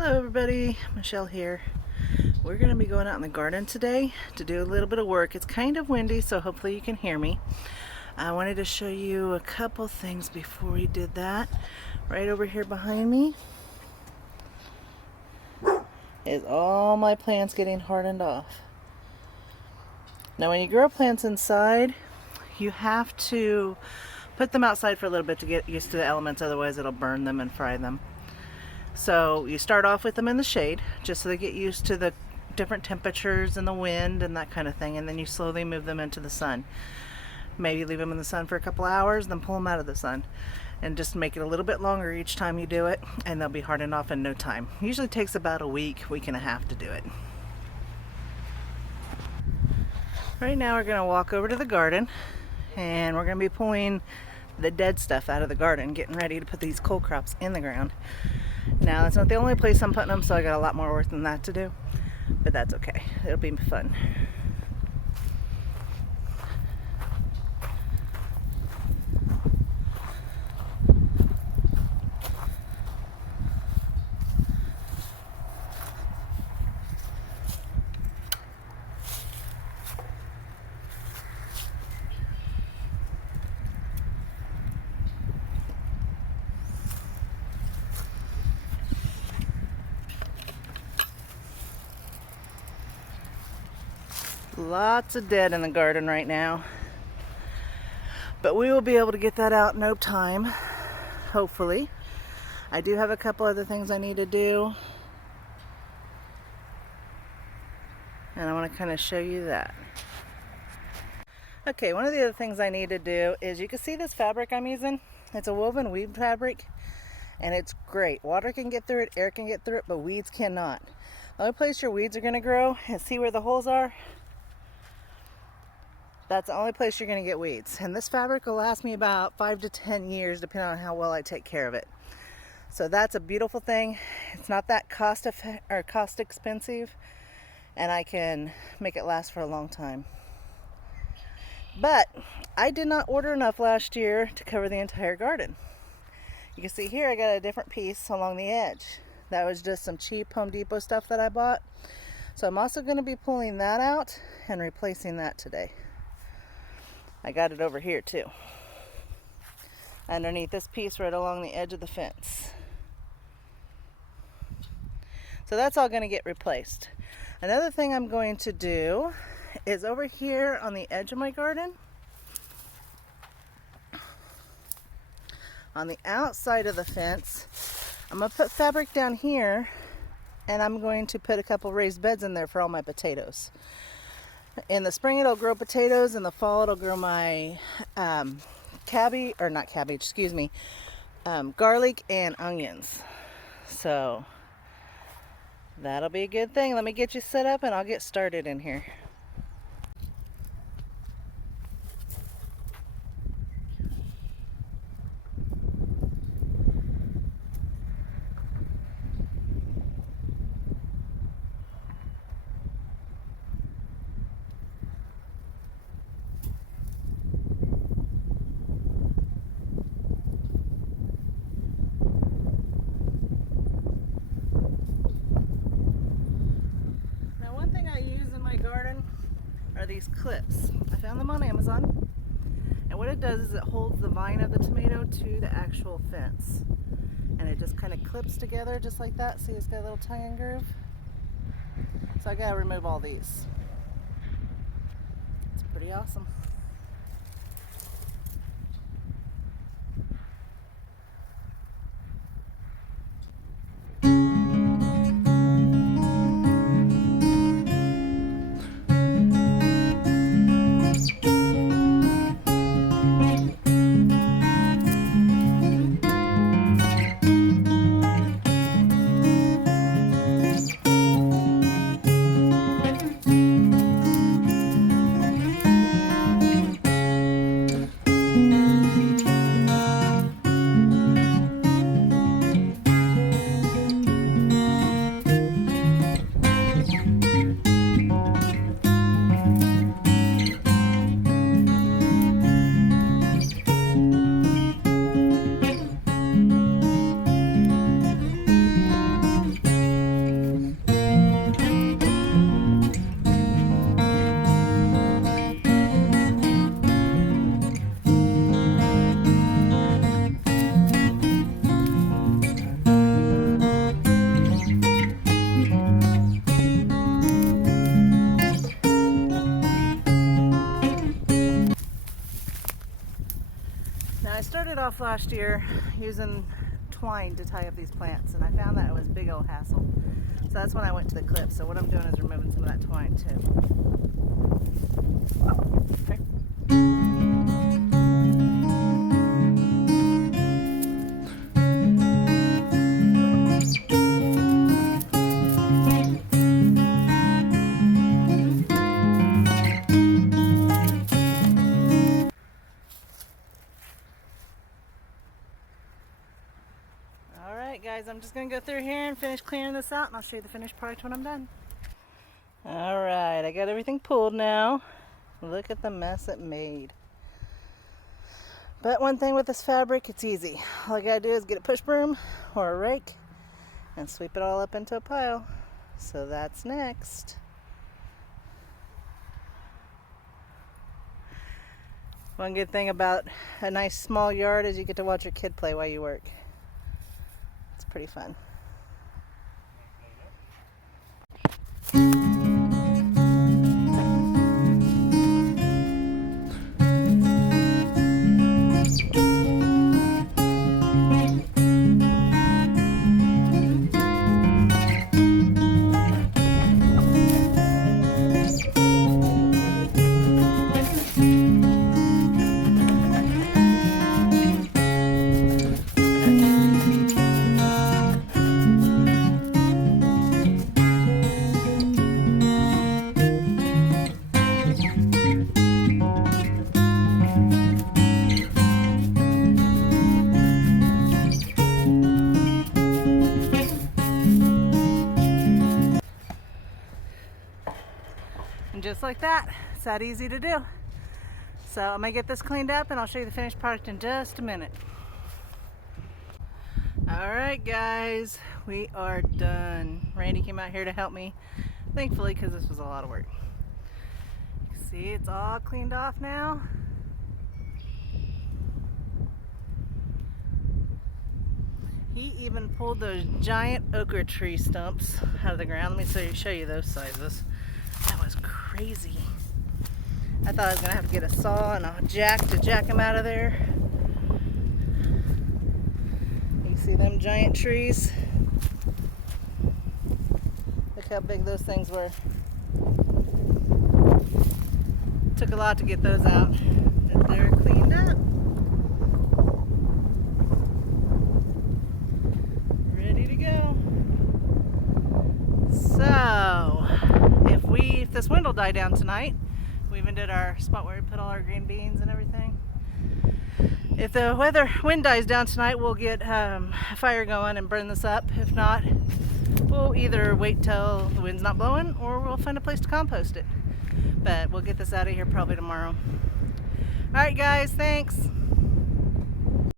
Hello everybody, Michelle here. We're going to be going out in the garden today to do a little bit of work. It's kind of windy, so hopefully you can hear me. I wanted to show you a couple things before we did that. Right over here behind me is all my plants getting hardened off. Now when you grow plants inside, you have to put them outside for a little bit to get used to the elements, otherwise it'll burn them and fry them. So you start off with them in the shade, just so they get used to the different temperatures and the wind and that kind of thing, and then you slowly move them into the sun. Maybe leave them in the sun for a couple hours, then pull them out of the sun. And just make it a little bit longer each time you do it, and they'll be hardened off in no time. Usually takes about a week and a half to do it. Right now we're going to walk over to the garden, and we're going to be pulling the dead stuff out of the garden, getting ready to put these cole crops in the ground. Now that's not the only place I'm putting them, so I got a lot more work than that to do, but that's okay. It'll be fun. Lots of dead in the garden right now, but we will be able to get that out in no time, hopefully. I do have a couple other things I need to do, and I want to kind of show you that. Okay, one of the other things I need to do is, you can see this fabric I'm using. It's a woven weave fabric, and it's great. Water can get through it, air can get through it, but weeds cannot. The only place your weeds are going to grow, and see where the holes are? That's the only place you're going to get weeds. And this fabric will last me about 5 to 10 years, depending on how well I take care of it. So that's a beautiful thing. It's not that cost expensive, and I can make it last for a long time. But I did not order enough last year to cover the entire garden. You can see here I got a different piece along the edge. That was just some cheap Home Depot stuff that I bought. So I'm also going to be pulling that out and replacing that today. I got it over here too, underneath this piece right along the edge of the fence. So that's all going to get replaced. Another thing I'm going to do is over here on the edge of my garden, on the outside of the fence, I'm going to put fabric down here, and I'm going to put a couple raised beds in there for all my potatoes. In the spring it'll grow potatoes, in the fall it'll grow my garlic and onions. So that'll be a good thing. Let me get you set up and I'll get started in here. Garden are these clips. I found them on Amazon, and what it does is it holds the vine of the tomato to the actual fence, and it just kind of clips together just like that. See, it's got a little tongue and groove. So I gotta remove all these. It's pretty awesome. last year using twine to tie up these plants, and I found that it was a big old hassle. So that's when I went to the clip. So what I'm doing is removing some of that twine too. Okay. Alright guys, I'm just going to go through here and finish clearing this out, and I'll show you the finished product when I'm done. Alright, I got everything pulled now. Look at the mess it made. But one thing with this fabric, it's easy. All I gotta do is get a push broom or a rake and sweep it all up into a pile. So that's next. One good thing about a nice small yard is you get to watch your kid play while you work. It's pretty fun. And just like that, it's that easy to do. So I'm gonna get this cleaned up and I'll show you the finished product in just a minute. Alright guys, we are done. Randy came out here to help me, thankfully, because this was a lot of work. See, it's all cleaned off now. He even pulled those giant okra tree stumps out of the ground. Let me show you those sizes. That was crazy. I thought I was gonna have to get a saw and a jack to jack them out of there. You see them giant trees? Look how big those things were. Took a lot to get those out, but they're cleaned up. Ready to go. So, if this wind will die down tonight, we even did our spot where we put all our green beans and everything. If the wind dies down tonight, we'll get a fire going and burn this up. If not, we'll either wait till the wind's not blowing or we'll find a place to compost it. But we'll get this out of here probably tomorrow. Alright guys, thanks.